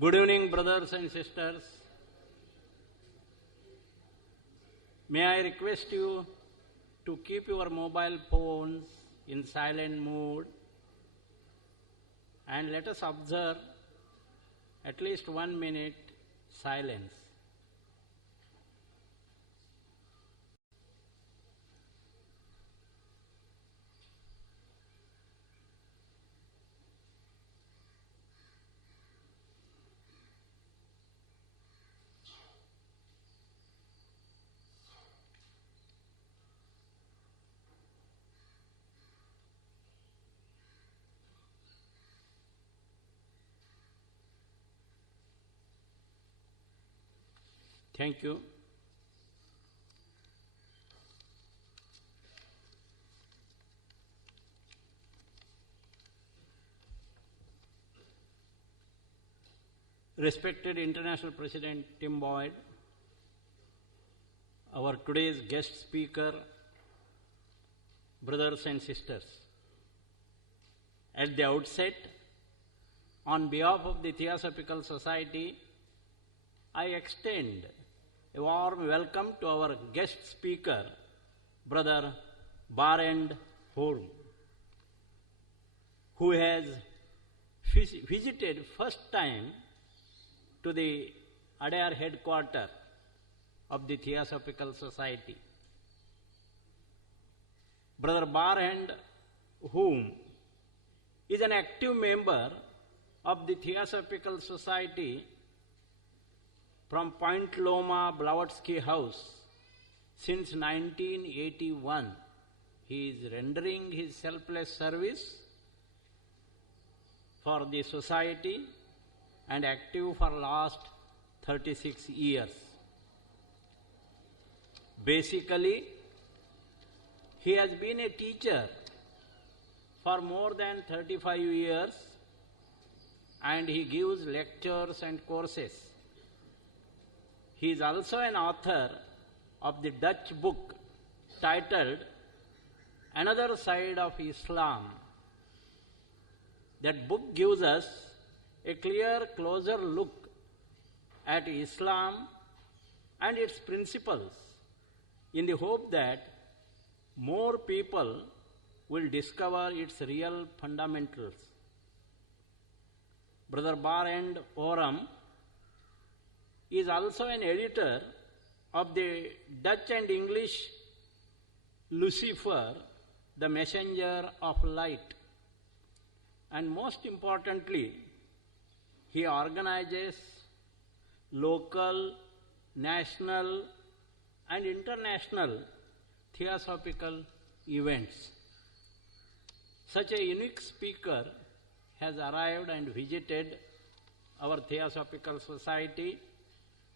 Good evening, brothers and sisters. May I request you to keep your mobile phones in silent mode and let us observe at least 1 minute silence. Thank you. Respected International President Tim Boyd, our today's guest speaker, brothers and sisters. At the outset, on behalf of the Theosophical Society, I extend a warm welcome to our guest speaker, Brother Barend Voorham, who has visited first time to the Adyar headquarters of the Theosophical Society. Brother Barend Voorham is an active member of the Theosophical Society from Point Loma, Blavatsky House since 1981. He is rendering his selfless service for the society and active for last 36 years. Basically, he has been a teacher for more than 35 years and he gives lectures and courses. He is also an author of the Dutch book titled Another Side of Islam. That book gives us a clear, closer look at Islam and its principles in the hope that more people will discover its real fundamentals. Brother Barend Voorham is also an editor of the Dutch and English Lucifer, the Messenger of Light. And most importantly, he organizes local, national, and international theosophical events. Such a unique speaker has arrived and visited our Theosophical Society.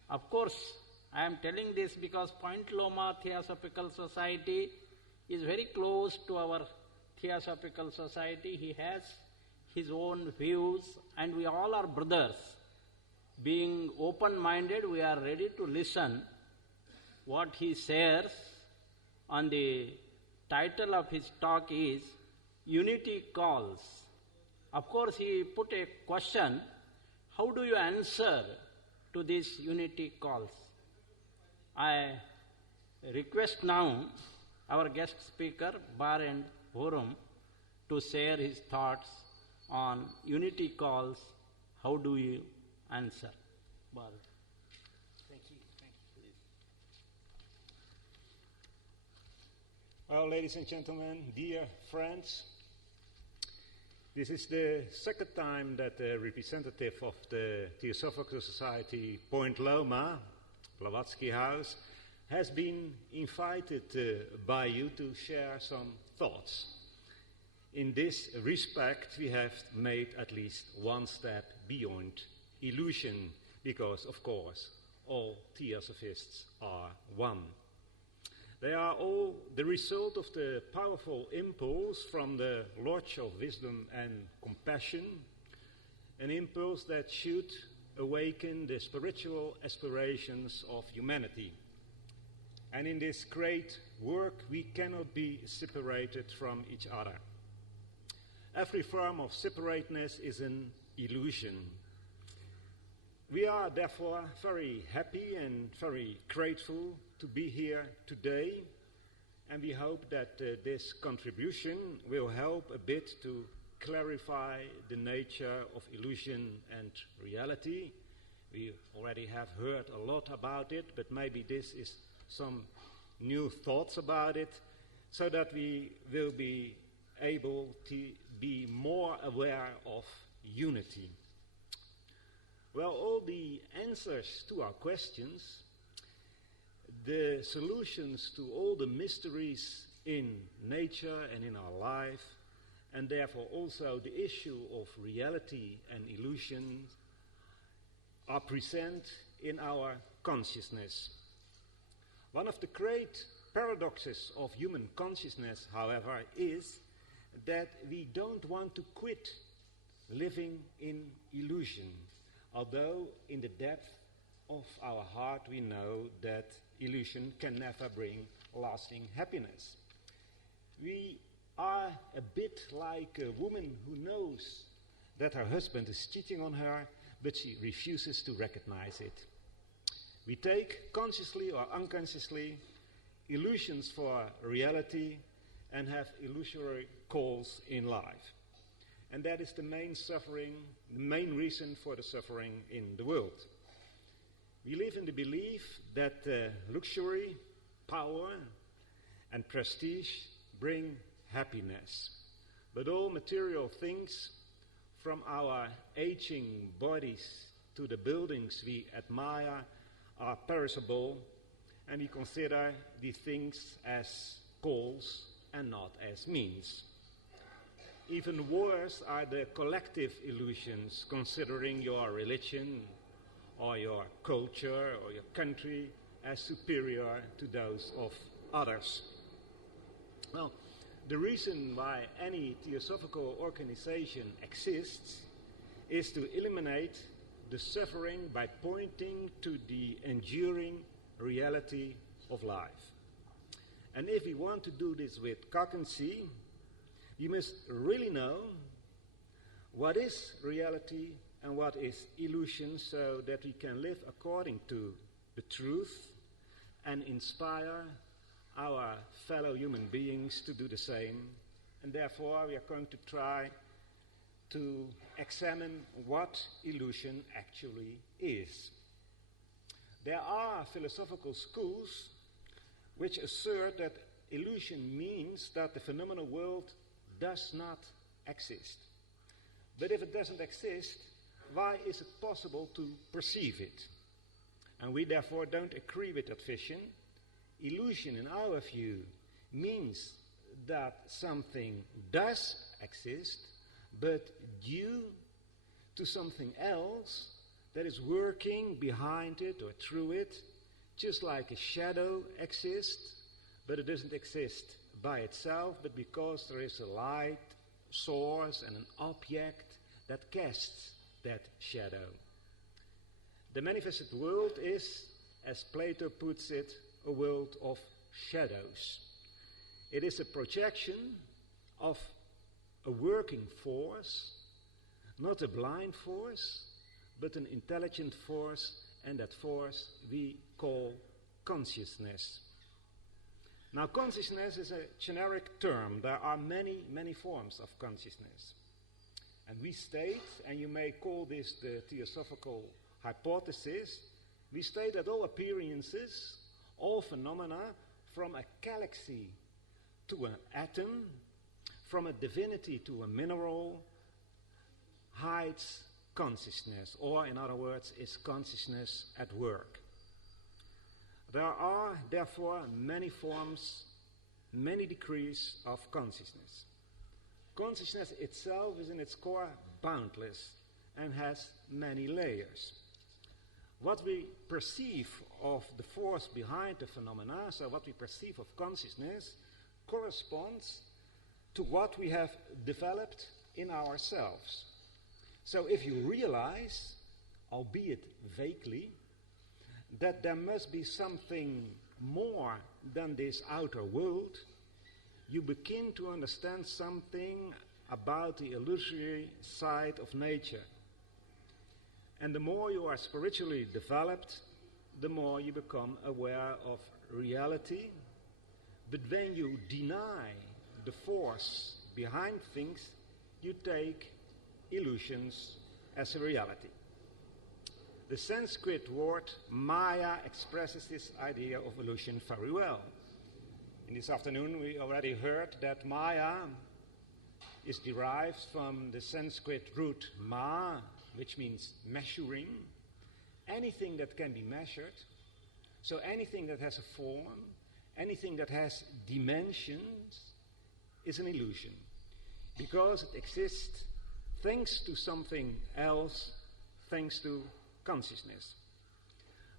Of course, I am telling this because Point Loma Theosophical Society is very close to our Theosophical Society. He has his own views and we all are brothers. Being open-minded, we are ready to listen what he shares. On the title of his talk is Unity Calls. Of course, he put a question, how do you answer to these unity calls? I request now our guest speaker, Barend Voorham, to share his thoughts on unity calls. How do you answer? Barend. Thank you. Please. Well, ladies and gentlemen, dear friends, this is the second time that a representative of the Theosophical Society, Point Loma, Blavatsky House, has been invited by you to share some thoughts. In this respect, we have made at least one step beyond illusion, because, of course, all Theosophists are one. They are all the result of the powerful impulse from the Lodge of Wisdom and Compassion, an impulse that should awaken the spiritual aspirations of humanity. And in this great work, we cannot be separated from each other. Every form of separateness is an illusion. We are therefore very happy and very grateful to be here today, and we hope that this contribution will help a bit to clarify the nature of illusion and reality. We already have heard a lot about it, but maybe this is some new thoughts about it, so that we will be able to be more aware of unity. Well, all the answers to our questions, the solutions to all the mysteries in nature and in our life, and therefore also the issue of reality and illusion, are present in our consciousness. One of the great paradoxes of human consciousness, however, is that we don't want to quit living in illusion, although in the depth of our heart we know that illusion can never bring lasting happiness. We are a bit like a woman who knows that her husband is cheating on her, but she refuses to recognize it. We take, consciously or unconsciously, illusions for reality and have illusory goals in life. And that is the main suffering, the main reason for the suffering in the world. We live in the belief that luxury, power, and prestige bring happiness. But all material things, from our aging bodies to the buildings we admire, are perishable, and we consider these things as goals and not as means. Even worse are the collective illusions, considering your religion or your culture or your country as superior to those of others. Well, the reason why any theosophical organization exists is to eliminate the suffering by pointing to the enduring reality of life. And if we want to do this with cognition, you must really know what is reality and what is illusion, so that we can live according to the truth and inspire our fellow human beings to do the same. And therefore we are going to try to examine what illusion actually is. There are philosophical schools which assert that illusion means that the phenomenal world does not exist. But if it doesn't exist, why is it possible to perceive it? And we therefore don't agree with that vision. Illusion, in our view, means that something does exist, but due to something else that is working behind it or through it, just like a shadow exists, but it doesn't exist by itself, but because there is a light source and an object that casts that shadow. The manifested world is, as Plato puts it, a world of shadows. It is a projection of a working force, not a blind force, but an intelligent force, and that force we call consciousness. Now, consciousness is a generic term. There are many, many forms of consciousness. And we state, and you may call this the Theosophical hypothesis, we state that all appearances, all phenomena, from a galaxy to an atom, from a divinity to a mineral, hides consciousness, or in other words, is consciousness at work. There are therefore many forms, many degrees of consciousness. Consciousness itself is in its core boundless and has many layers. What we perceive of the force behind the phenomena, so what we perceive of consciousness, corresponds to what we have developed in ourselves. So if you realize, albeit vaguely, that there must be something more than this outer world, you begin to understand something about the illusory side of nature. And the more you are spiritually developed, the more you become aware of reality. But when you deny the force behind things, you take illusions as a reality. The Sanskrit word Maya expresses this idea of illusion very well. In this afternoon we already heard that Maya is derived from the Sanskrit root ma, which means measuring. Anything that can be measured, so anything that has a form, anything that has dimensions, is an illusion, because it exists thanks to something else, thanks to consciousness.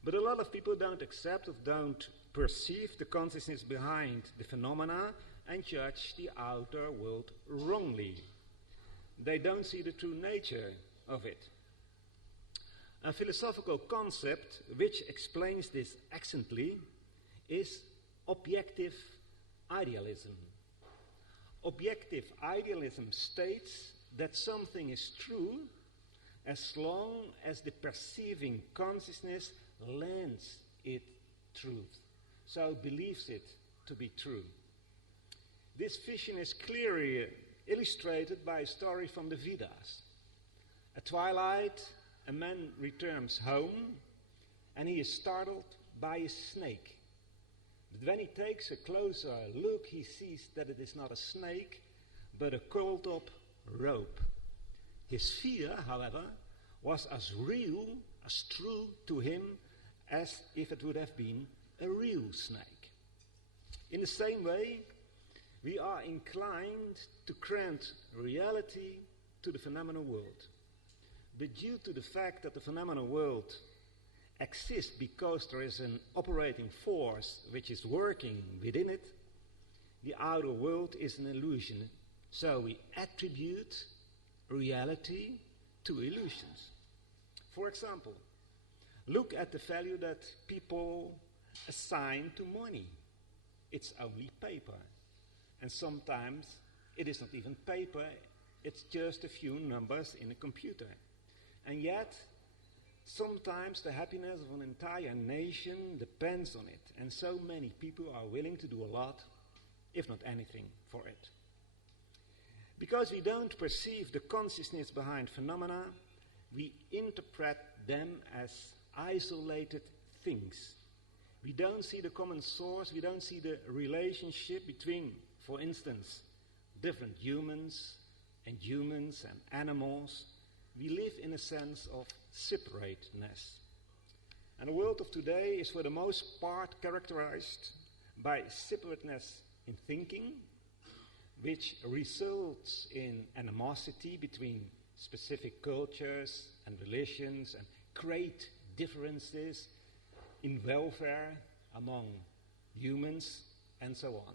But a lot of people don't accept or don't perceive the consciousness behind the phenomena and judge the outer world wrongly. They don't see the true nature of it. A philosophical concept which explains this excellently is objective idealism. Objective idealism states that something is true as long as the perceiving consciousness lends it truth, so believes it to be true. This vision is clearly illustrated by a story from the Vedas. At twilight, a man returns home and he is startled by a snake. But when he takes a closer look, he sees that it is not a snake, but a curled up rope. His fear, however, was as real, as true to him as if it would have been a real snake. In the same way, we are inclined to grant reality to the phenomenal world. But due to the fact that the phenomenal world exists because there is an operating force which is working within it, the outer world is an illusion. So we attribute reality to illusions. For example, look at the value that people assign to money. It's only paper. And sometimes it is not even paper, it's just a few numbers in a computer. And yet, sometimes the happiness of an entire nation depends on it. And so many people are willing to do a lot, if not anything, for it. Because we don't perceive the consciousness behind phenomena, we interpret them as isolated things. We don't see the common source, we don't see the relationship between, for instance, different humans and animals. We live in a sense of separateness. And the world of today is for the most part characterized by separateness in thinking, which results in animosity between specific cultures and religions and great differences in welfare among humans and so on.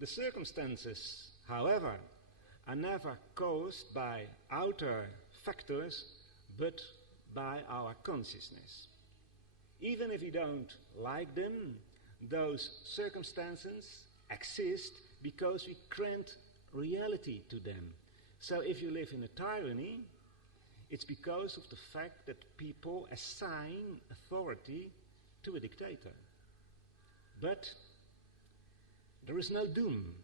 The circumstances, however, are never caused by outer factors, but by our consciousness. Even if we don't like them, those circumstances exist because we grant reality to them. So if you live in a tyranny, it's because of the fact that people assign authority to a dictator. But there is no doom.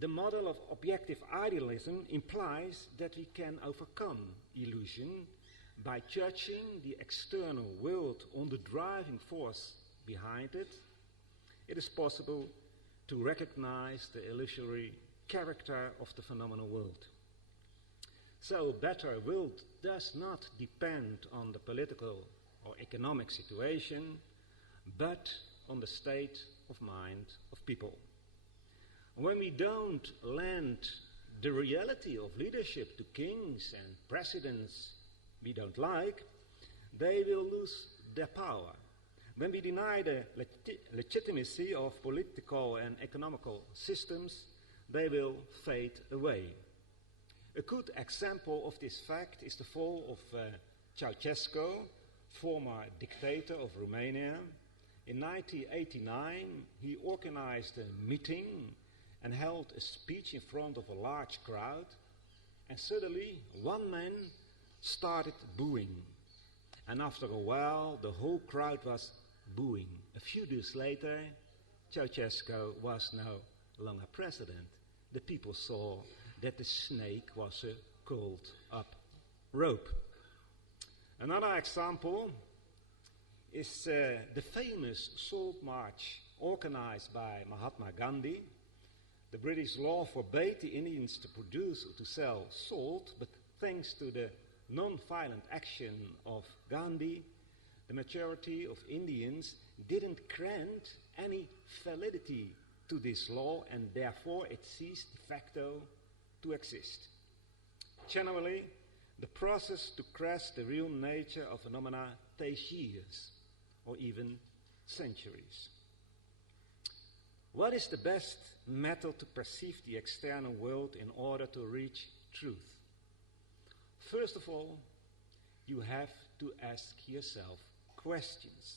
The model of objective idealism implies that we can overcome illusion by judging the external world on the driving force behind it. It is possible to recognize the illusory character of the phenomenal world. So a better world does not depend on the political or economic situation, but on the state of mind of people. When we don't lend the reality of leadership to kings and presidents we don't like, they will lose their power. When we deny the legitimacy of political and economical systems, they will fade away. A good example of this fact is the fall of Ceausescu, former dictator of Romania. In 1989, he organized a meeting and held a speech in front of a large crowd, and suddenly one man started booing. And after a while, the whole crowd was booing. A few days later, Ceausescu was no longer president. The people saw that the snake was a coiled up rope. Another example is the famous Salt March organized by Mahatma Gandhi. The British law forbade the Indians to produce or to sell salt, but thanks to the non-violent action of Gandhi, the majority of Indians didn't grant any validity to this law, and therefore it ceased de facto to exist. Generally, the process to grasp the real nature of phenomena takes years or even centuries. What is the best method to perceive the external world in order to reach truth? First of all, you have to ask yourself questions.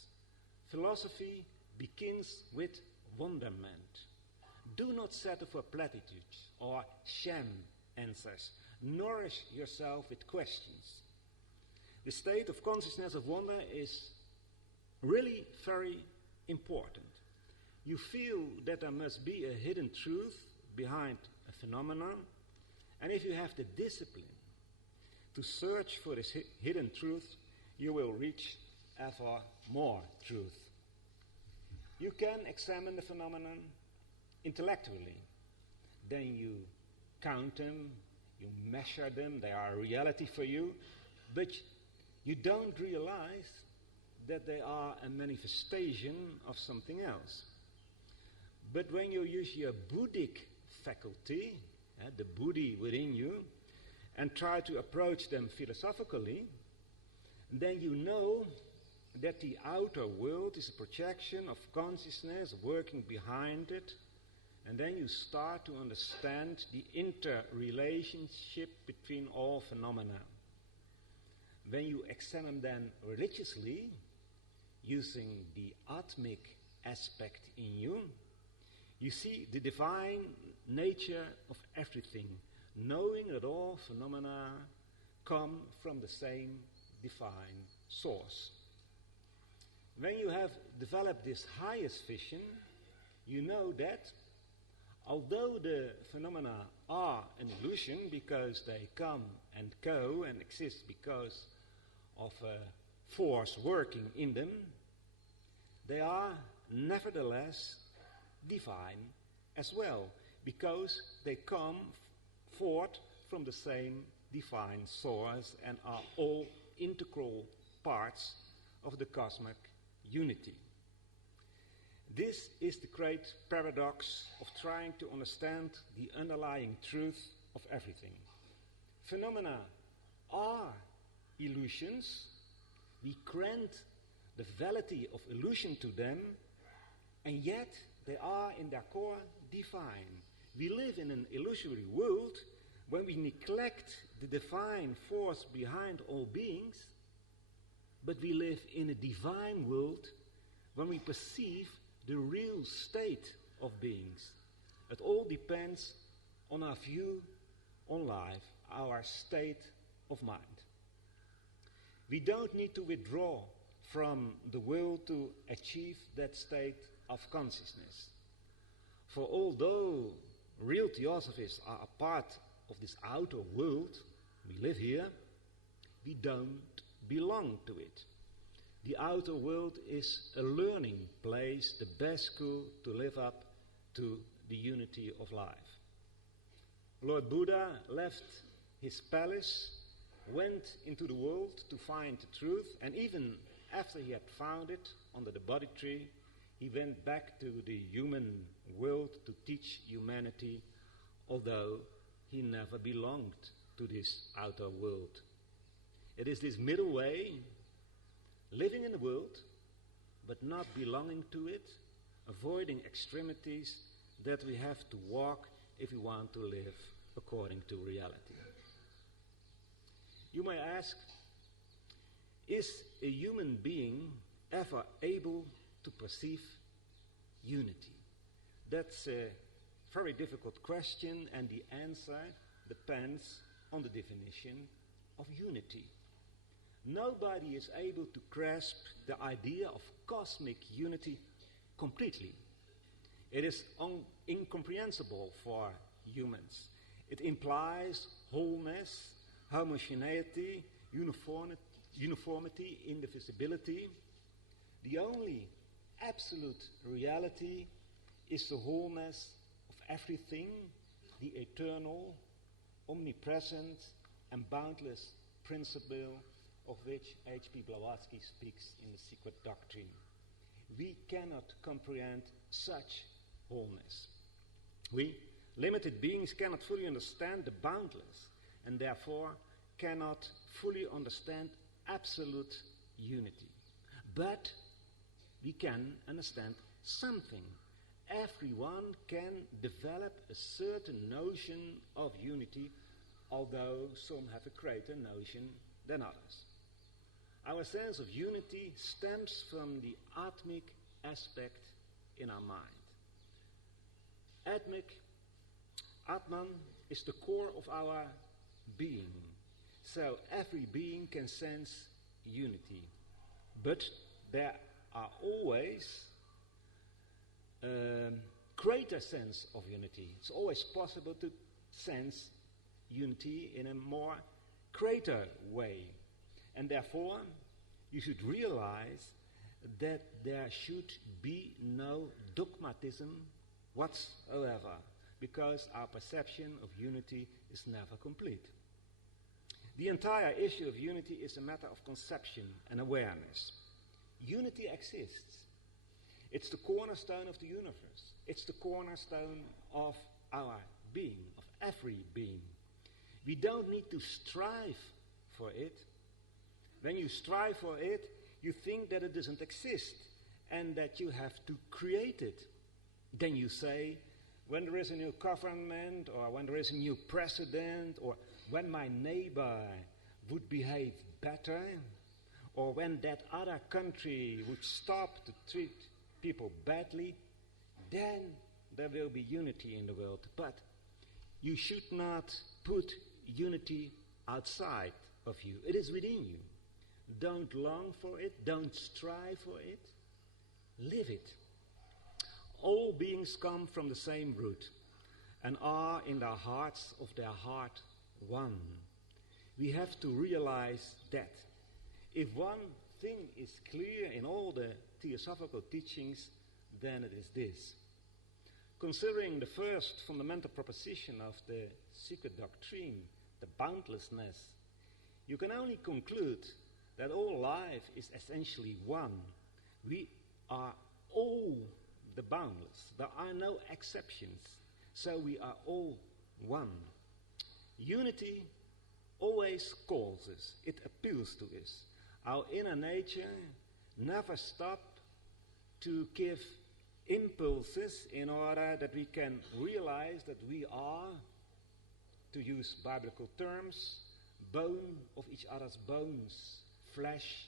Philosophy begins with wonderment. Do not settle for platitudes or sham answers. Nourish yourself with questions. The state of consciousness of wonder is really very important. You feel that there must be a hidden truth behind a phenomenon, and if you have the discipline to search for this hidden truth, you will reach ever more truth. You can examine the phenomenon intellectually. Then you count them, you measure them, they are a reality for you, but you don't realize that they are a manifestation of something else. But when you use your Buddhic faculty, the Buddhi within you, and try to approach them philosophically, then you know that the outer world is a projection of consciousness working behind it, and then you start to understand the interrelationship between all phenomena. When you examine them religiously, using the atmic aspect in you, you see the divine nature of everything, knowing that all phenomena come from the same divine source. When you have developed this highest vision, you know that although the phenomena are an illusion because they come and go and exist because of a force working in them, they are nevertheless divine as well, because they come forth from the same divine source and are all integral parts of the cosmic unity. This is the great paradox of trying to understand the underlying truth of everything. Phenomena are illusions. We grant the validity of illusion to them, and yet they are in their core divine. We live in an illusory world when we neglect the divine force behind all beings, but we live in a divine world when we perceive the real state of beings. It all depends on our view on life, our state of mind. We don't need to withdraw from the world to achieve that state of consciousness. For although real theosophies are a part of this outer world, we live here, we don't belong to it. The outer world is a learning place, the best school to live up to the unity of life. Lord Buddha left his palace, went into the world to find the truth, and even after he had found it under the Bodhi tree, he went back to the human world to teach humanity, although he never belonged to this outer world. It is this middle way, living in the world, but not belonging to it, avoiding extremities, that we have to walk if we want to live according to reality. You may ask, is a human being ever able to perceive unity? That's a very difficult question, and the answer depends on the definition of unity. nobody is able to grasp the idea of cosmic unity completely. It is incomprehensible for humans. It implies wholeness, homogeneity, uniformity, indivisibility. The only absolute reality is the wholeness of everything, the eternal, omnipresent, and boundless principle of which H.P. Blavatsky speaks in The Secret Doctrine. We cannot comprehend such wholeness. We, limited beings, cannot fully understand the boundless, and therefore cannot fully understand absolute unity. But we can understand something. Everyone can develop a certain notion of unity, although some have a greater notion than others. Our sense of unity stems from the atmic aspect in our mind. Atman is the core of our being. So every being can sense unity. But there are always greater sense of unity. It's always possible to sense unity in a more greater way. And therefore, you should realize that there should be no dogmatism whatsoever, because our perception of unity is never complete. The entire issue of unity is a matter of conception and awareness. Unity exists. It's the cornerstone of the universe. It's the cornerstone of our being, of every being. We don't need to strive for it. When you strive for it, you think that it doesn't exist and that you have to create it. Then you say, when there is a new government, or when there is a new president, or when my neighbor would behave better, or when that other country would stop to treat people badly, then there will be unity in the world. But you should not put unity outside of you. It is within you. Don't long for it. Don't strive for it. Live it. All beings come from the same root and are in the hearts of their heart one. We have to realize that. If one thing is clear in all the Theosophical teachings, then it is this. Considering the first fundamental proposition of the Secret Doctrine, the boundlessness, you can only conclude that all life is essentially one. We are all the boundless. There are no exceptions. So we are all one. Unity always calls us. It appeals to us. Our inner nature never stops to give impulses in order that we can realize that we are, to use biblical terms, bone of each other's bones, flesh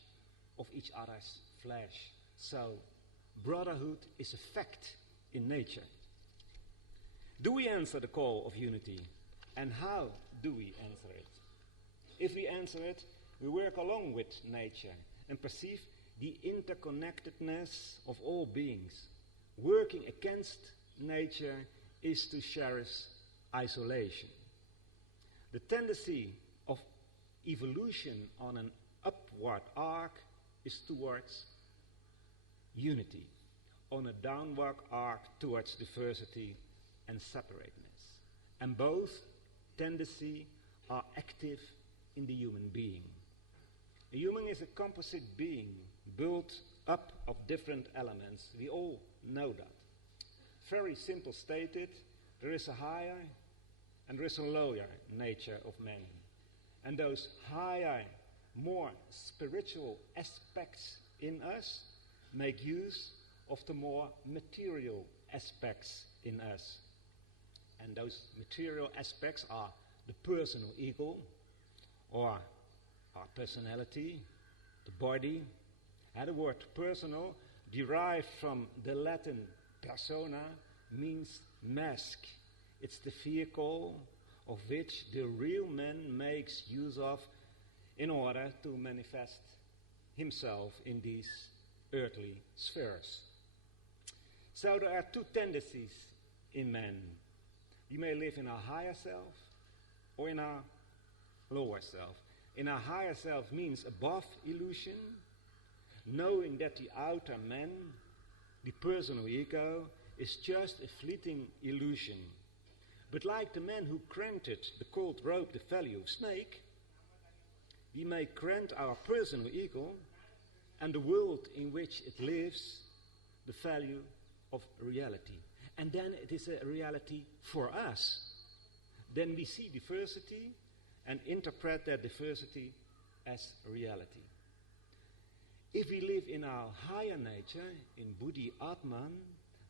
of each other's flesh. So, brotherhood is a fact in nature. Do we answer the call of unity? And how do we answer it? If we answer it, we work along with nature and perceive the interconnectedness of all beings. Working against nature is to cherish isolation. The tendency of evolution on an upward arc is towards unity, on a downward arc towards diversity and separateness. And both tendencies are active in the human being. A human is a composite being built up of different elements. We all know that. Very simple stated, there is a higher and there is a lower nature of man. And those higher, more spiritual aspects in us make use of the more material aspects in us. And those material aspects are the personal ego, or our personality, the body. And the word personal, derived from the Latin persona, means mask. It's the vehicle of which the real man makes use of in order to manifest himself in these earthly spheres. So there are two tendencies in man. We may live in our higher self or in our lower self. In our higher self means above illusion, knowing that the outer man, the personal ego, is just a fleeting illusion. But like the man who granted the cold rope the value of snake, we may grant our personal ego and the world in which it lives the value of reality. And then it is a reality for us. Then we see diversity and interpret that diversity as reality. If we live in our higher nature, in Buddhi Atman,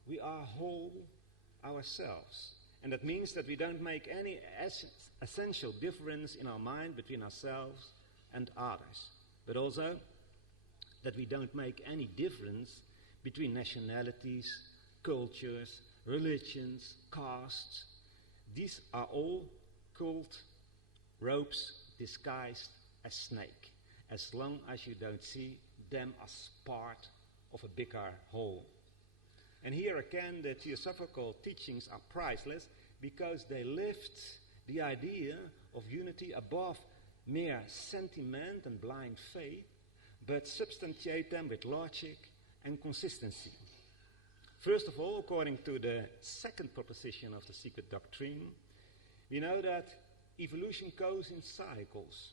we are whole ourselves. And that means that we don't make any essential difference in our mind between ourselves and others. But also that we don't make any difference between nationalities, cultures, religions, castes. These are all called ropes disguised as snake, as long as you don't see them as part of a bigger whole. And here again, the Theosophical teachings are priceless because they lift the idea of unity above mere sentiment and blind faith, but substantiate them with logic and consistency. First of all, according to the second proposition of the secret doctrine, we know that evolution goes in cycles.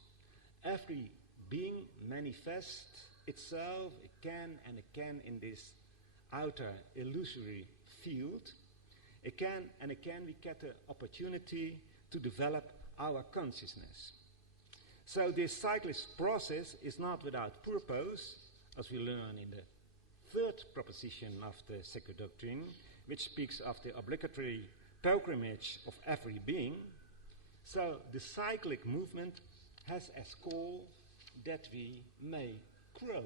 Every being manifests itself again and again in this outer illusory field. Again and again we get the opportunity to develop our consciousness. So this cyclic process is not without purpose, as we learn in the third proposition of the sacred doctrine, which speaks of the obligatory pilgrimage of every being. So the cyclic movement has as goal that we may grow.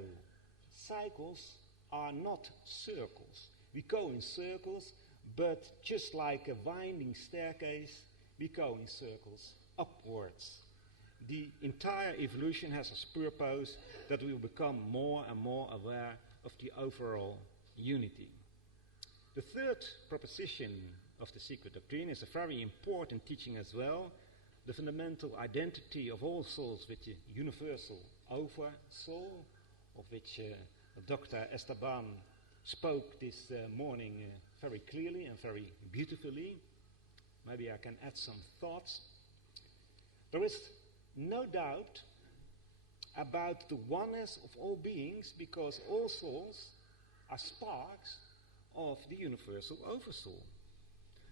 Cycles are not circles. We go in circles, but just like a winding staircase, we go in circles upwards. The entire evolution has as purpose that we will become more and more aware of the overall unity. The third proposition of the secret doctrine is a very important teaching as well, the fundamental identity of all souls with the universal oversoul, of which Dr. Esteban spoke this morning very clearly and very beautifully. Maybe I can add some thoughts. There is no doubt about the oneness of all beings because all souls are sparks of the universal oversoul.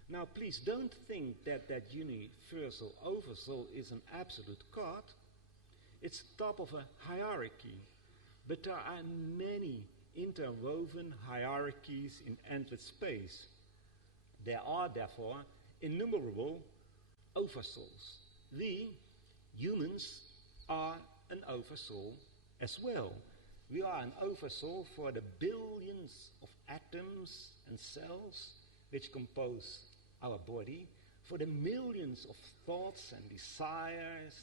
Now please don't think that that universal oversoul is an absolute God. It's the top of a hierarchy, but there are many interwoven hierarchies in endless space. There are therefore innumerable oversouls. We, humans, are an oversoul as well. We are an oversoul for the billions of atoms and cells which compose our body, for the millions of thoughts and desires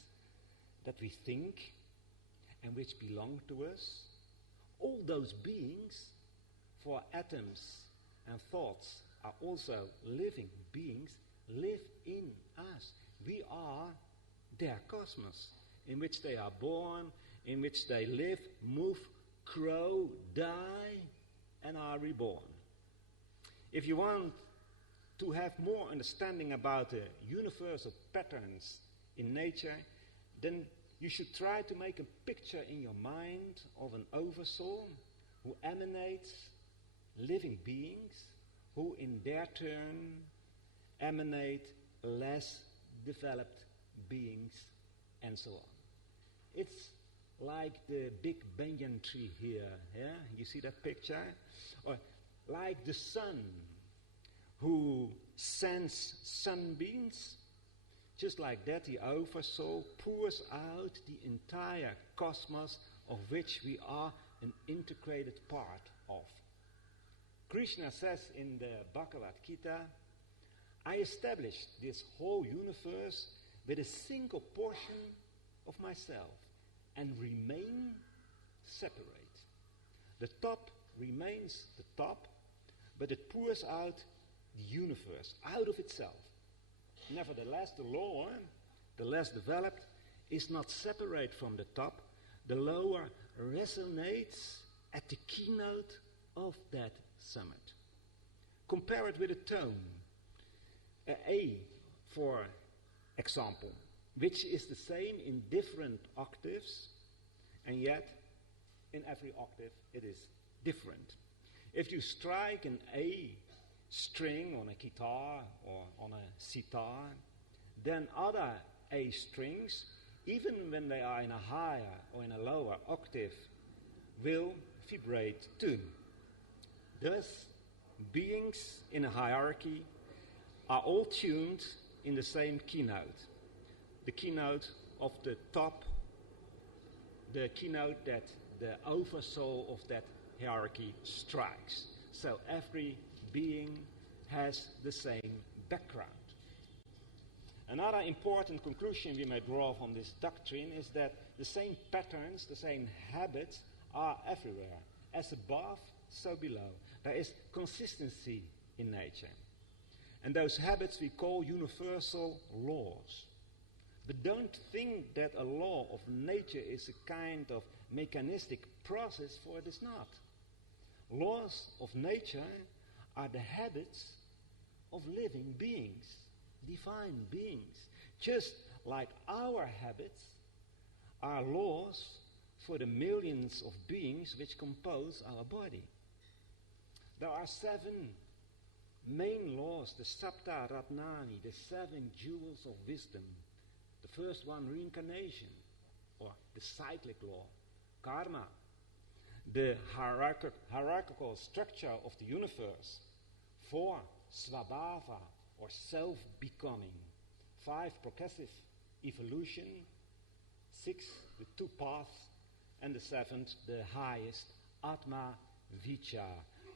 that we think and which belong to us. All those beings, for atoms and thoughts are also living beings, live in us. We are their cosmos, in which they are born, in which they live, move, grow, die, and are reborn. If you want to have more understanding about the universal patterns in nature, then you should try to make a picture in your mind of an oversoul who emanates living beings, who in their turn emanate less developed beings, and so on. It's like the big banyan tree here, yeah? You see that picture? Or like the sun who sends sunbeams. Just like that, the oversoul pours out the entire cosmos of which we are an integrated part of. Krishna says in the Bhagavad Gita, I established this whole universe with a single portion of myself. and remain separate. The top remains the top, but it pours out the universe, out of itself. Nevertheless, the lower, the less developed, is not separate from the top. The lower resonates at the keynote of that summit. Compare it with a tone. A, for example, which is the same in different octaves, and yet in every octave it is different. If you strike an A string on a guitar or on a sitar, then other A strings, even when they are in a higher or in a lower octave, will vibrate too. Thus, beings in a hierarchy are all tuned in the same keynote. The keynote of the top, the keynote that the oversoul of that hierarchy strikes. So every being has the same background. Another important conclusion we may draw from this doctrine is that the same patterns, the same habits are everywhere. As above, so below. There is consistency in nature. And those habits we call universal laws. But don't think that a law of nature is a kind of mechanistic process, for it is not. Laws of nature are the habits of living beings, divine beings, just like our habits are laws for the millions of beings which compose our body. There are 7 main laws, the Sapta Ratnani, the 7 jewels of wisdom. The first one, reincarnation, or the cyclic law, karma, the hierarchical structure of the universe. 4, svabhava, or self-becoming. 5, progressive evolution. 6, the 2 paths. And the 7th, the highest, atma vicha,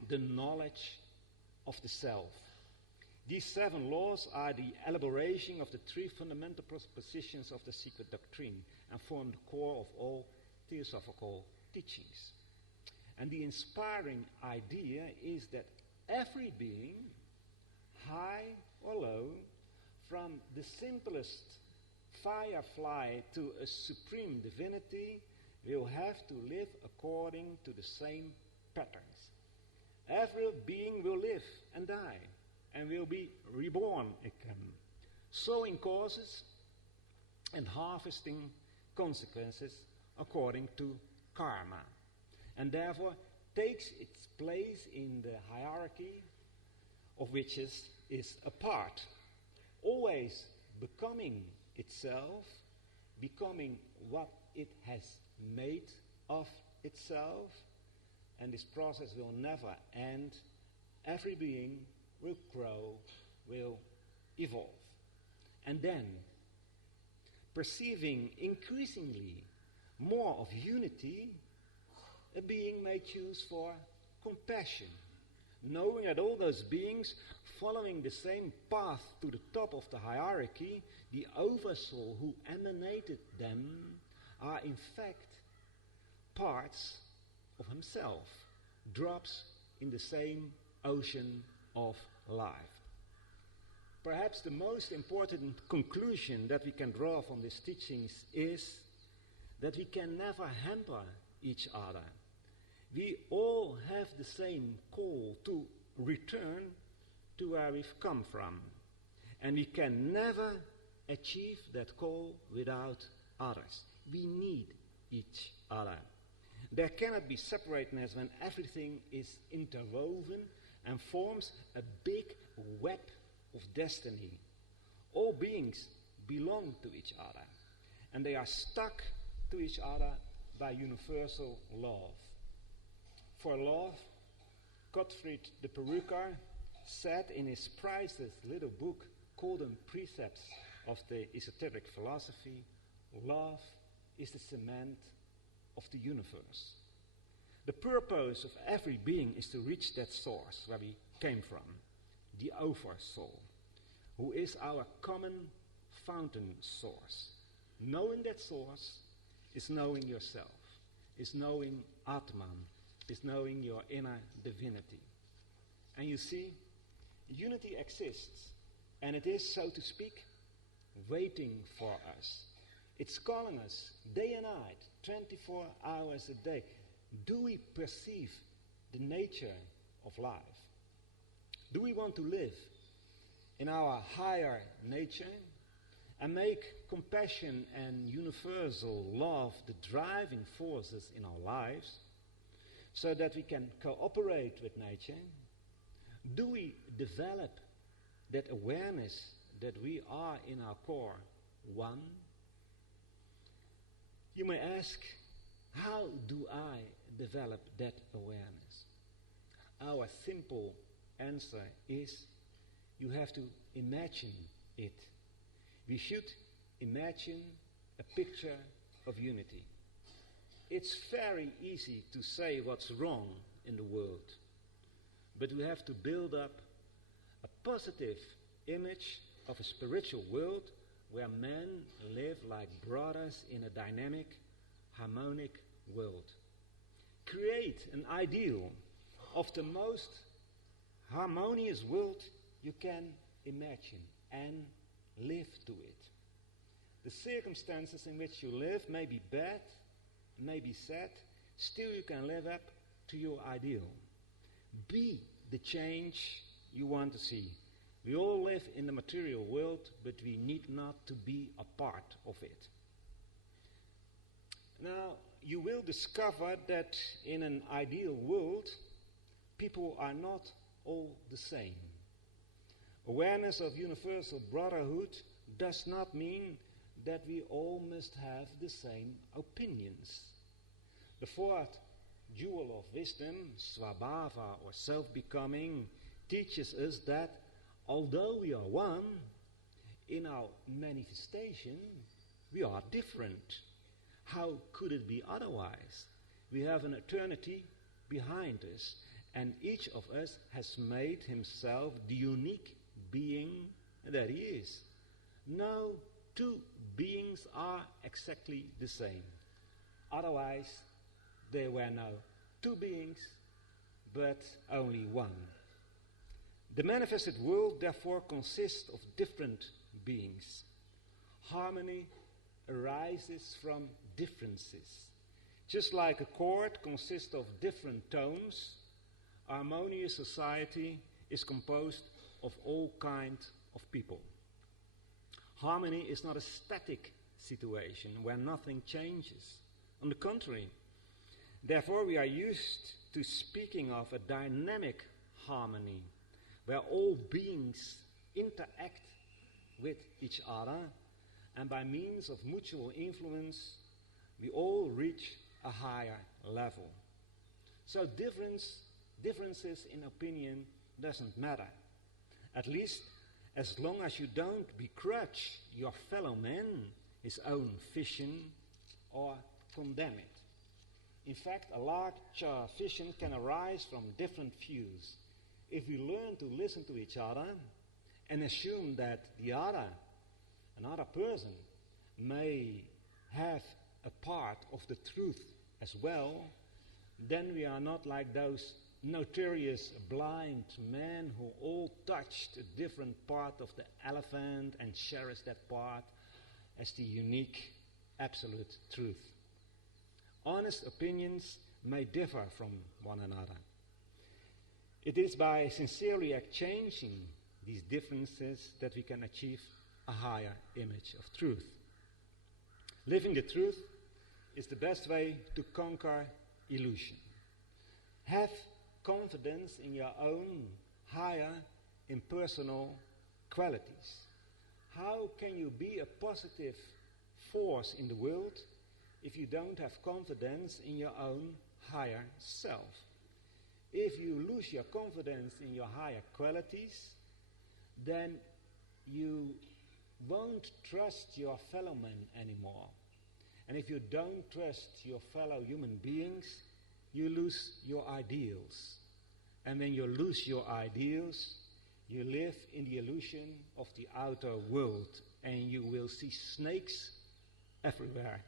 the knowledge of the self. These 7 laws are the elaboration of the 3 fundamental propositions of the secret doctrine and form the core of all Theosophical teachings. And the inspiring idea is that every being, high or low, from the simplest firefly to a supreme divinity, will have to live according to the same patterns. Every being will live and die and will be reborn again, sowing causes and harvesting consequences according to karma, and therefore takes its place in the hierarchy of which is a part, always becoming itself, becoming what it has made of itself, and this process will never end. Every being will grow, will evolve. And then, perceiving increasingly more of unity, a being may choose for compassion, knowing that all those beings following the same path to the top of the hierarchy, the oversoul who emanated them, are in fact parts of himself, drops in the same ocean of life. Perhaps the most important conclusion that we can draw from these teachings is that we can never hamper each other. We all have the same call to return to where we've come from, and we can never achieve that call without others. We need each other. There cannot be separateness when everything is interwoven and forms a big web of destiny. All beings belong to each other, and they are stuck to each other by universal love. For love, Gottfried the Peruker said in his priceless little book, Golden Precepts of the Esoteric Philosophy, love is the cement of the universe. The purpose of every being is to reach that source where we came from, the oversoul, who is our common fountain source. Knowing that source is knowing yourself, is knowing Atman, is knowing your inner divinity. And you see, unity exists, and it is, so to speak, waiting for us. It's calling us day and night, 24 hours a day. Do we perceive the nature of life? Do we want to live in our higher nature and make compassion and universal love the driving forces in our lives so that we can cooperate with nature? Do we develop that awareness that we are in our core one? You may ask, how do I develop that awareness? Our simple answer is, you have to imagine it. We should imagine a picture of unity. It's very easy to say what's wrong in the world, but we have to build up a positive image of a spiritual world where men live like brothers in a dynamic, harmonic world. Create an ideal of the most harmonious world you can imagine and live to it. The circumstances in which you live may be bad, may be sad, still you can live up to your ideal. Be the change you want to see. We all live in the material world, but we need not to be a part of it. Now, you will discover that in an ideal world, people are not all the same. Awareness of universal brotherhood does not mean that we all must have the same opinions. The fourth jewel of wisdom, Svabhava or self-becoming, teaches us that although we are one, in our manifestation, we are different. How could it be otherwise? We have an eternity behind us, and each of us has made himself the unique being that he is. No two beings are exactly the same. Otherwise, there were no two beings, but only one. The manifested world, therefore, consists of different beings. Harmony arises from differences. Just like a chord consists of different tones, a harmonious society is composed of all kinds of people. Harmony is not a static situation where nothing changes. On the contrary, therefore we are used to speaking of a dynamic harmony where all beings interact with each other, and by means of mutual influence, we all reach a higher level. So differences in opinion doesn't matter, at least as long as you don't begrudge your fellow man his own vision or condemn it. In fact, a larger vision can arise from different views. If we learn to listen to each other and assume that another person, may have a part of the truth as well, then we are not like those notorious blind men who all touched a different part of the elephant and cherished that part as the unique, absolute truth. Honest opinions may differ from one another. It is by sincerely exchanging these differences that we can achieve a higher image of truth. Living the truth is the best way to conquer illusion. Have confidence in your own higher impersonal qualities. How can you be a positive force in the world if you don't have confidence in your own higher self? If you lose your confidence in your higher qualities, then you won't trust your fellow men anymore. And if you don't trust your fellow human beings, you lose your ideals. And when you lose your ideals, you live in the illusion of the outer world, and you will see snakes everywhere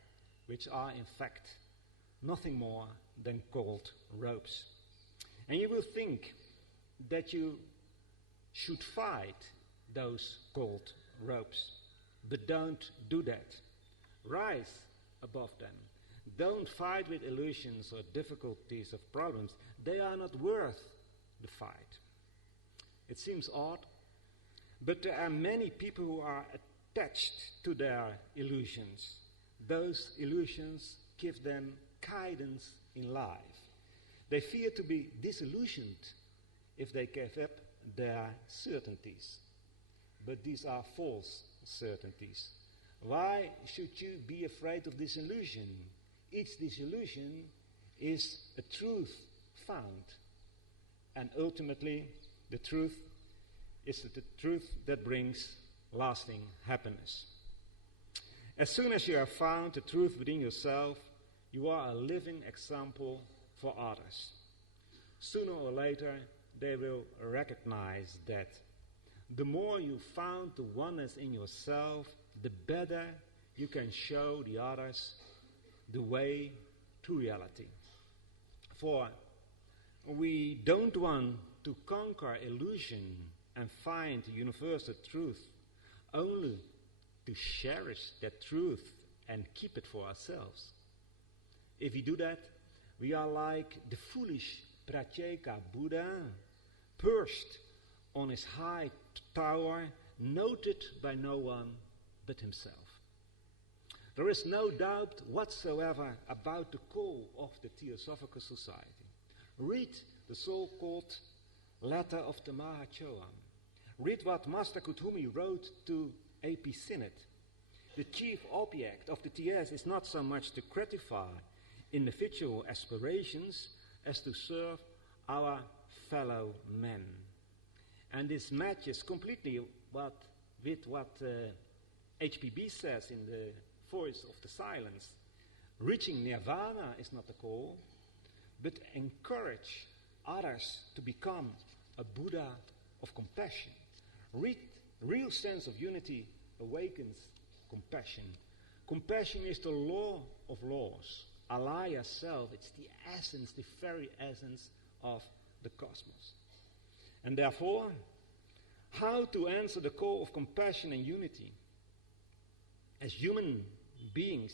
which are in fact nothing more than cold ropes. And you will think that you should fight those cold ropes, but don't do that. Rise above them. Don't fight with illusions or difficulties of problems. They are not worth the fight. It seems odd, but there are many people who are attached to their illusions. Those illusions give them guidance in life. They fear to be disillusioned if they give up their certainties. But these are false certainties. Why should you be afraid of disillusion? Each disillusion is a truth found. And ultimately, the truth is the truth that brings lasting happiness. As soon as you have found the truth within yourself, you are a living example for others. Sooner or later, they will recognize that. The more you found the oneness in yourself, the better you can show the others the way to reality. For we don't want to conquer illusion and find the universal truth, only to cherish that truth and keep it for ourselves. If we do that, we are like the foolish Pratyeka Buddha, perched on his high tower, noted by no one but himself. There is no doubt whatsoever about the call of the Theosophical Society. Read the so-called letter of the Mahachohan. Read what Master Kuthumi wrote to AP Synod. The chief object of the TS is not so much to gratify individual aspirations as to serve our fellow men. And this matches completely with what HPB says in the Voice of the Silence. Reaching nirvana is not the call, but encourage others to become a Buddha of compassion. Real sense of unity awakens compassion. Compassion is the law of laws. Alaya self, it's the essence, the very essence of the cosmos. And therefore, how to answer the call of compassion and unity? As human beings,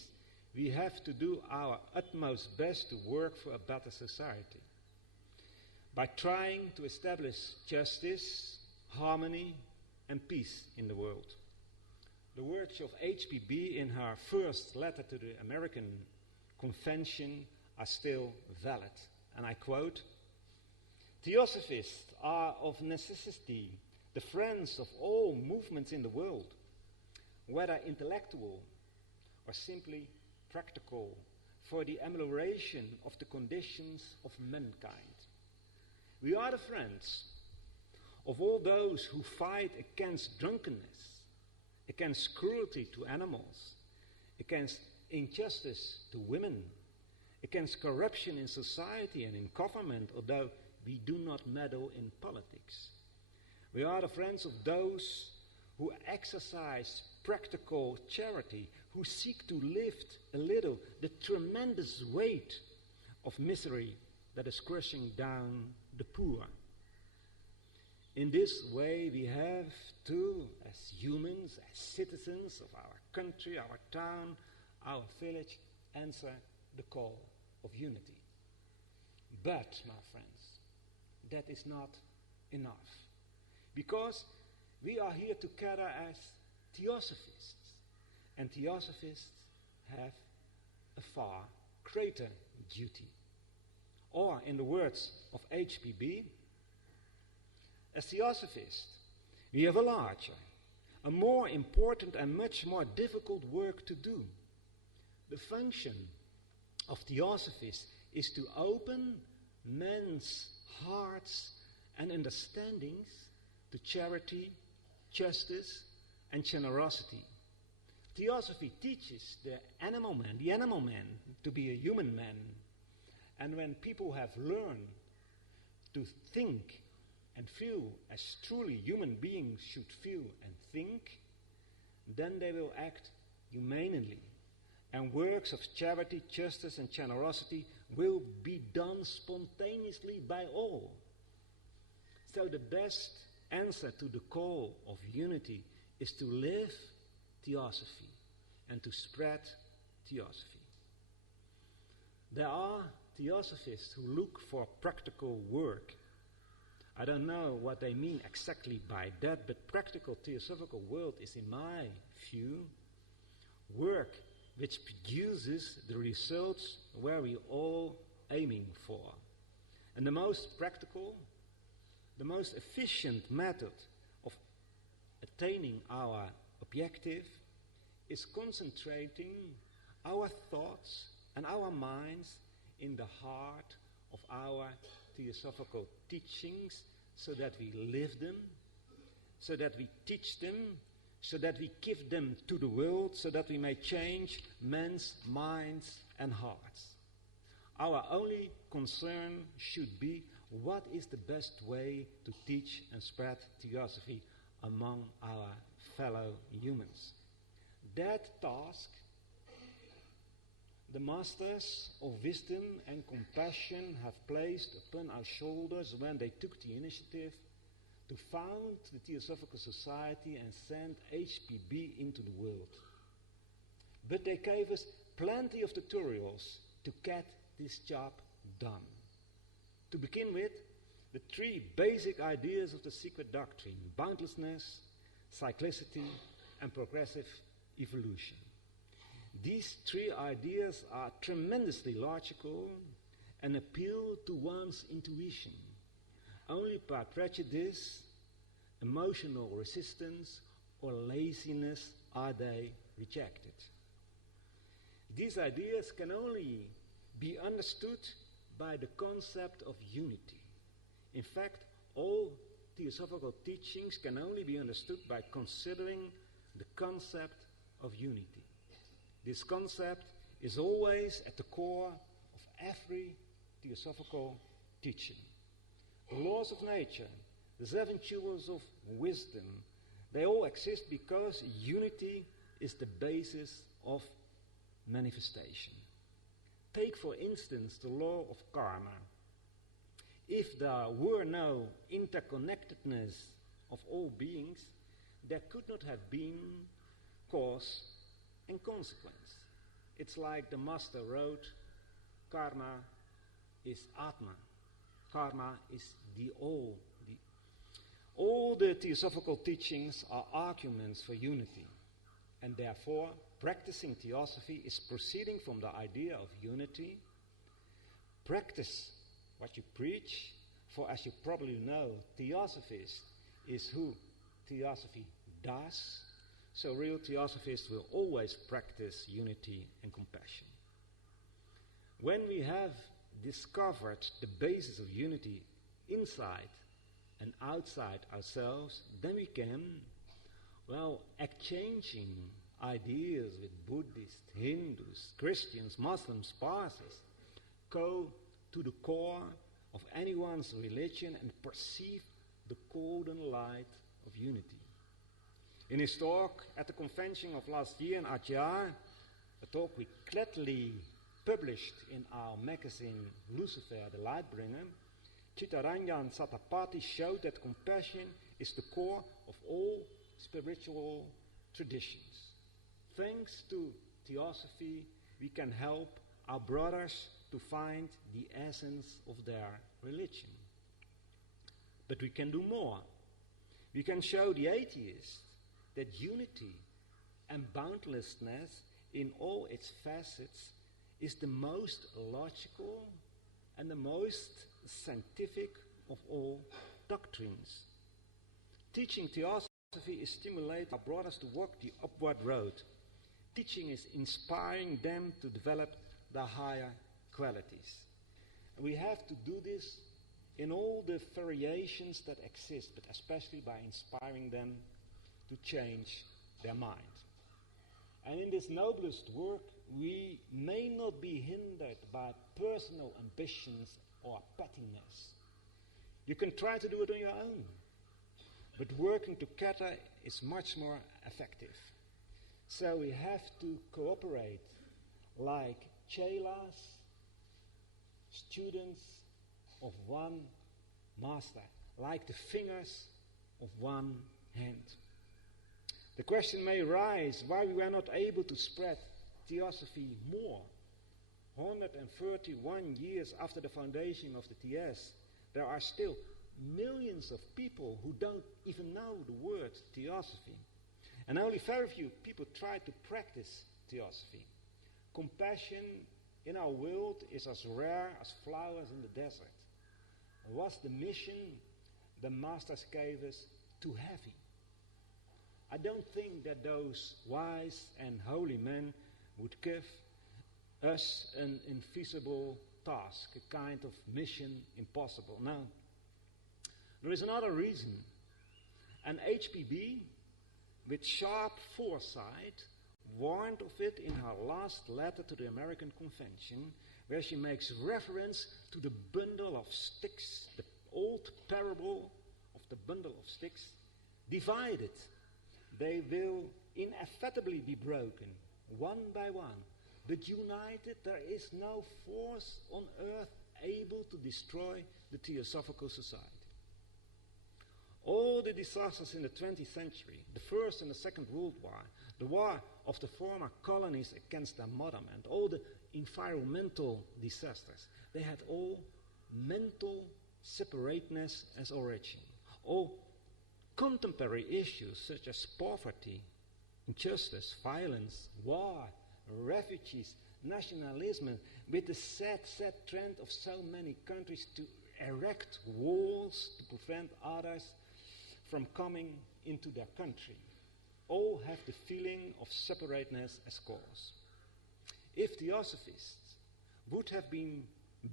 we have to do our utmost best to work for a better society. By trying to establish justice, harmony, and peace in the world. The words of HPB in her first letter to the American Convention are still valid. And I quote, "Theosophists are of necessity the friends of all movements in the world, whether intellectual or simply practical, for the amelioration of the conditions of mankind. We are the friends of all those who fight against drunkenness, against cruelty to animals, against injustice to women, against corruption in society and in government, although we do not meddle in politics. We are the friends of those who exercise practical charity, who seek to lift a little the tremendous weight of misery that is crushing down the poor. In this way, we have to, as humans, as citizens of our country, our town, our village, answer the call of unity. But, my friends, that is not enough. Because we are here together as Theosophists. And Theosophists have a far greater duty. Or, in the words of HPB, as Theosophists, we have a larger, a more important and much more difficult work to do. The function of Theosophists is to open men's hearts and understandings to charity, justice, and generosity. Theosophy teaches the animal man to be a human man. And when people have learned to think and feel as truly human beings should feel and think, then they will act humanely. and works of charity, justice, and generosity will be done spontaneously by all. So the best answer to the call of unity is to live Theosophy and to spread Theosophy. There are Theosophists who look for practical work. I don't know what they mean exactly by that, but practical Theosophical world is, in my view, work which produces the results where we all aiming for. And the most practical, the most efficient method of attaining our objective is concentrating our thoughts and our minds in the heart of our Theosophical teachings, so that we live them, so that we teach them, so that we give them to the world, so that we may change men's minds and hearts. Our only concern should be what is the best way to teach and spread Theosophy among our fellow humans. That task the masters of wisdom and compassion have placed upon our shoulders when they took the initiative to found the Theosophical Society and send HPB into the world. But they gave us plenty of tutorials to get this job done. To begin with, the three basic ideas of the secret doctrine: boundlessness, cyclicity, and progressive evolution. These three ideas are tremendously logical and appeal to one's intuition. Only by prejudice, emotional resistance, or laziness are they rejected. These ideas can only be understood by the concept of unity. In fact, all Theosophical teachings can only be understood by considering the concept of unity. This concept is always at the core of every Theosophical teaching. The laws of nature, the 7 jewels of wisdom, they all exist because unity is the basis of manifestation. Take, for instance, the law of karma. If there were no interconnectedness of all beings, there could not have been cause and consequence. It's like the master wrote, karma is Atma. Karma is the all. All the Theosophical teachings are arguments for unity, and therefore practicing Theosophy is proceeding from the idea of unity. Practice what you preach, for as you probably know, Theosophist is who Theosophy does. So real Theosophists will always practice unity and compassion. When we have discovered the basis of unity inside and outside ourselves, then we can, exchanging ideas with Buddhists, Hindus, Christians, Muslims, Parsis, go to the core of anyone's religion and perceive the golden light of unity. In his talk at the convention of last year in Adyar, a talk we gladly published in our magazine Lucifer, the Lightbringer, Chittaranjan Sattapati showed that compassion is the core of all spiritual traditions. Thanks to Theosophy, we can help our brothers to find the essence of their religion. But we can do more. We can show the atheists that unity and boundlessness in all its facets is the most logical and the most scientific of all doctrines. Teaching Theosophy is stimulating our brothers to walk the upward road. Teaching is inspiring them to develop the higher qualities. And we have to do this in all the variations that exist, but especially by inspiring them to change their mind. And in this noblest work, we may not be hindered by personal ambitions or pettiness. You can try to do it on your own, but working together is much more effective. So we have to cooperate like chelas, students of one master, like the fingers of one hand. The question may arise why we were not able to spread Theosophy more. 131 years after the foundation of the TS, there are still millions of people who don't even know the word Theosophy. And only very few people try to practice Theosophy. Compassion in our world is as rare as flowers in the desert. Was the mission the masters gave us too heavy? I don't think that those wise and holy men would give us an infeasible task, a kind of mission impossible. Now, there is another reason. And HPB, with sharp foresight, warned of it in her last letter to the American Convention, where she makes reference to the bundle of sticks, the old parable of the bundle of sticks. Divided, they will inevitably be broken, one by one. But united, there is no force on earth able to destroy the Theosophical Society. All the disasters in the 20th century, the First and the Second World War, the war of the former colonies against their motherland, all the environmental disasters, they had all mental separateness as origin. All contemporary issues such as poverty, injustice, violence, war, refugees, nationalism, with the sad trend of so many countries to erect walls to prevent others from coming into their country, all have the feeling of separateness as cause. If Theosophists would have been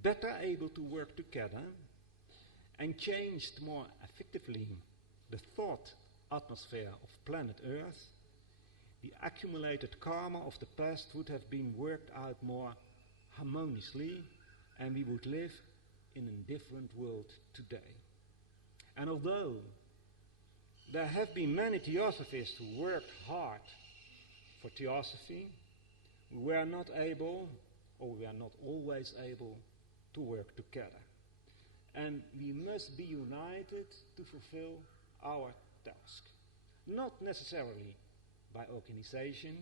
better able to work together and changed more effectively the thought atmosphere of planet Earth, the accumulated karma of the past would have been worked out more harmoniously, and we would live in a different world today. And although there have been many Theosophists who worked hard for Theosophy, we were not able, or we are not always able, to work together. And we must be united to fulfill our task. Not necessarily by organization,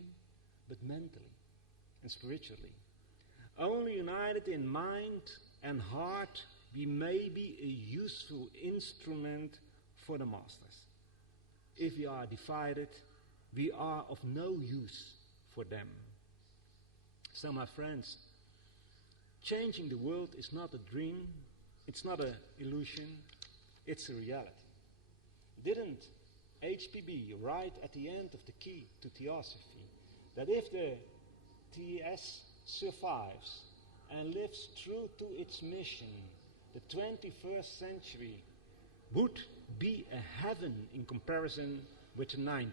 but mentally and spiritually. Only united in mind and heart, we may be a useful instrument for the masters. If we are divided, we are of no use for them. So, my friends, changing the world is not a dream, it's not an illusion, it's a reality. Didn't HPB write at the end of the key to Theosophy that if the TS survives and lives true to its mission, the 21st century would be a heaven in comparison with the 90th.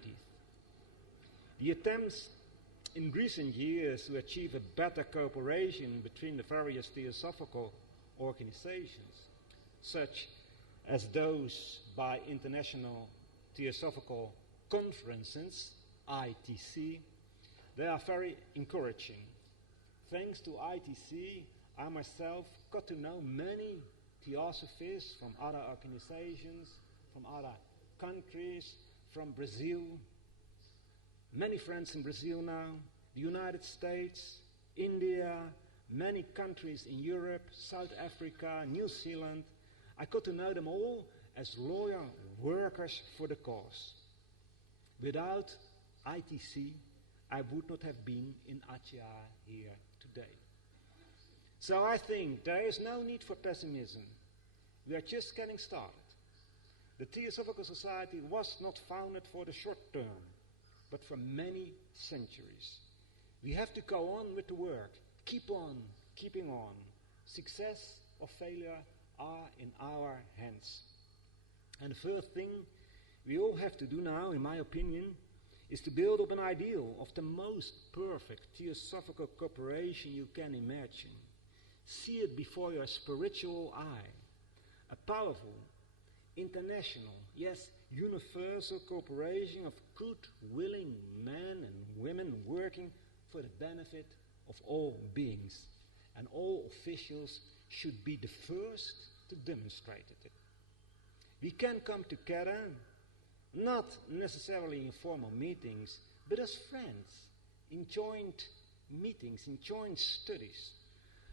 The attempts in recent years to achieve a better cooperation between the various Theosophical organizations, such as those by International Theosophical Conferences, ITC, they are very encouraging. Thanks to ITC, I myself got to know many Theosophists from other organizations, from other countries, from Brazil. Many friends in Brazil now, the United States, India, many countries in Europe, South Africa, New Zealand. I got to know them all as loyal workers for the cause. Without ITC, I would not have been in Adyar here today. So I think there is no need for pessimism. We are just getting started. The Theosophical Society was not founded for the short term, but for many centuries. We have to go on with the work. Keep on, keeping on. Success or failure are in our hands. And the first thing we all have to do now, in my opinion, is to build up an ideal of the most perfect Theosophical cooperation you can imagine. See it before your spiritual eye. A powerful, international, yes, universal cooperation of good, willing men and women working for the benefit of all beings, and all officials should be the first to demonstrate it. We can come together, not necessarily in formal meetings, but as friends, in joint meetings, in joint studies.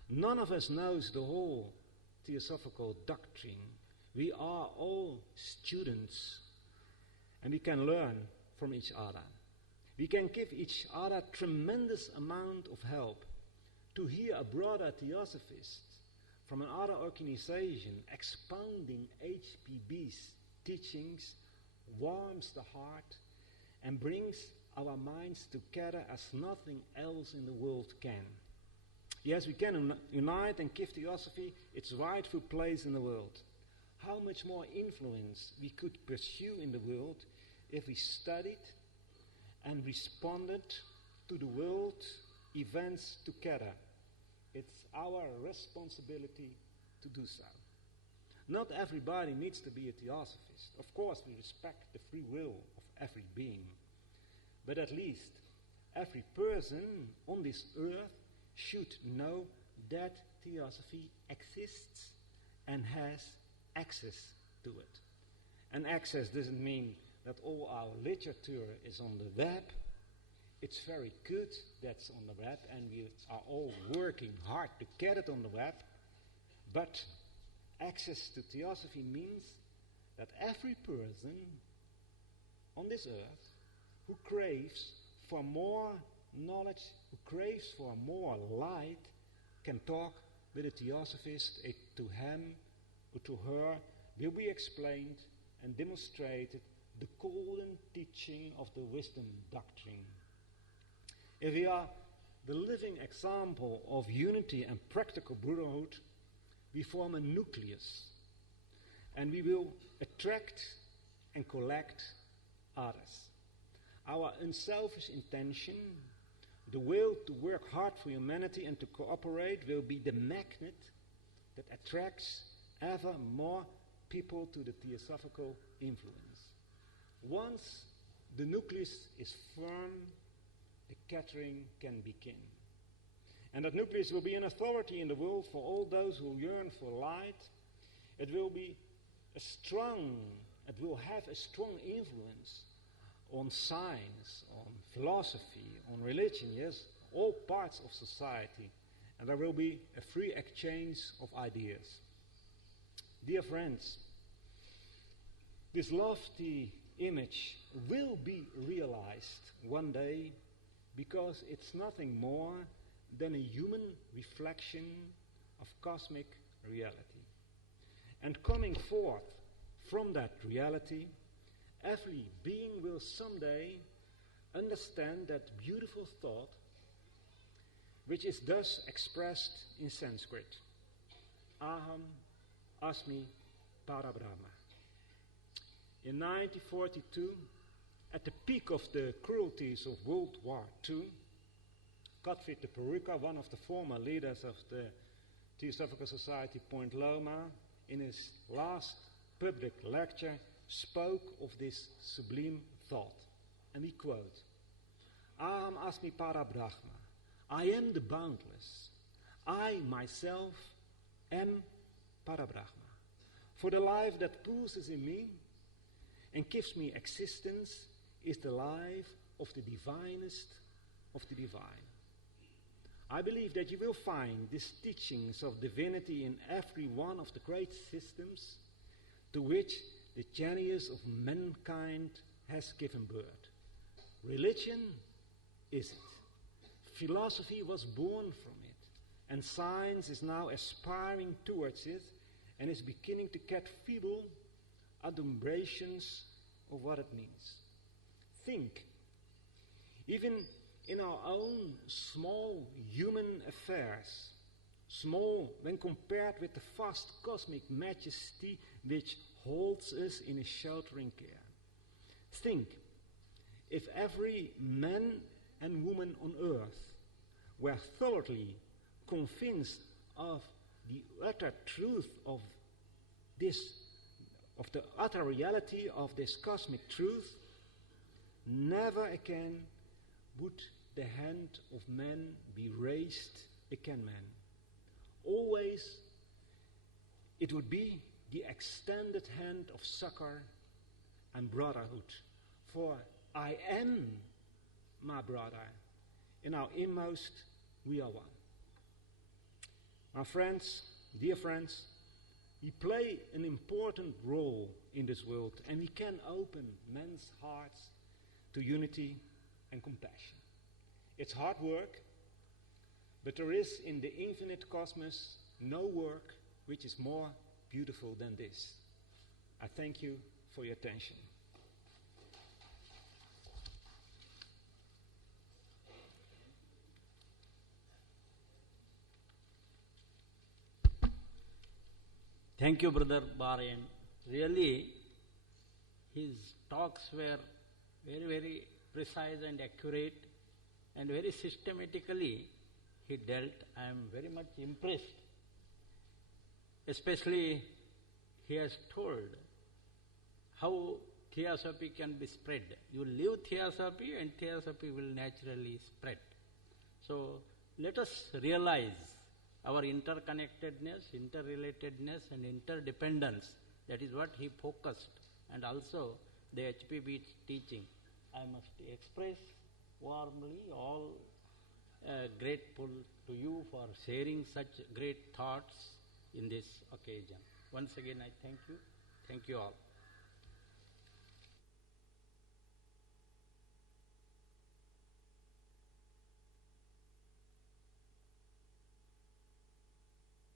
None of us knows the whole Theosophical doctrine. We are all students, and we can learn from each other. We can give each other tremendous amount of help. To hear a brother theosophist from another organization expounding HPB's teachings warms the heart and brings our minds together as nothing else in the world can. Yes, we can unite and give theosophy its rightful place in the world. How much more influence we could pursue in the world if we studied and responded to the world events together. It's our responsibility to do so. Not everybody needs to be a theosophist. Of course, we respect the free will of every being. But at least every person on this earth should know that theosophy exists and has access to it. And access doesn't mean that all our literature is on the web. It's very good that's on the web, and we are all working hard to get it on the web. But access to theosophy means that every person on this earth who craves for more knowledge, who craves for more light, can talk with a theosophist. To him or to her will be explained and demonstrated the golden teaching of the wisdom doctrine. If we are the living example of unity and practical brotherhood, we form a nucleus, and we will attract and collect others. Our unselfish intention, the will to work hard for humanity and to cooperate, will be the magnet that attracts ever more people to the Theosophical influence. Once the nucleus is firm, the gathering can begin. And that nucleus will be an authority in the world for all those who yearn for light. It will have a strong influence on science, on philosophy, on religion, yes, all parts of society. And there will be a free exchange of ideas. Dear friends, this lofty image will be realized one day, because it's nothing more than a human reflection of cosmic reality. And coming forth from that reality, every being will someday understand that beautiful thought, which is thus expressed in Sanskrit: Aham Asmi Parabrahma. In 1942, at the peak of the cruelties of World War II, Gottfried de Peruka, one of the former leaders of the Theosophical Society Point Loma, in his last public lecture, spoke of this sublime thought. And we quote, Aham Asmi Parabrahma. I am the boundless. I myself am Parabrahma. For the life that pulses in me and gives me existence is the life of the divinest of the divine. I believe that you will find these teachings of divinity in every one of the great systems to which the genius of mankind has given birth. Religion is it. Philosophy was born from it, and science is now aspiring towards it and is beginning to get feeble adumbrations of what it means. Think, even in our own small human affairs, small when compared with the vast cosmic majesty which holds us in its sheltering care. Think, if every man and woman on earth were thoroughly convinced of the utter truth of the utter reality of this cosmic truth, never again would the hand of man be raised against man. Always it would be the extended hand of succor and brotherhood. For I am my brother. In our inmost, we are one. My friends, dear friends, we play an important role in this world, and we can open men's hearts to unity and compassion. It's hard work, but there is in the infinite cosmos no work which is more beautiful than this. I thank you for your attention. Thank you, Brother Barend. Really, his talks were very, very precise and accurate, and very systematically he dealt. I am very much impressed. Especially, he has told how Theosophy can be spread. You live Theosophy and Theosophy will naturally spread. So, let us realize our interconnectedness, interrelatedness and interdependence. That is what he focused. And also the HPB teaching. I must express warmly all grateful to you for sharing such great thoughts in this occasion. Once again I thank you. Thank you all.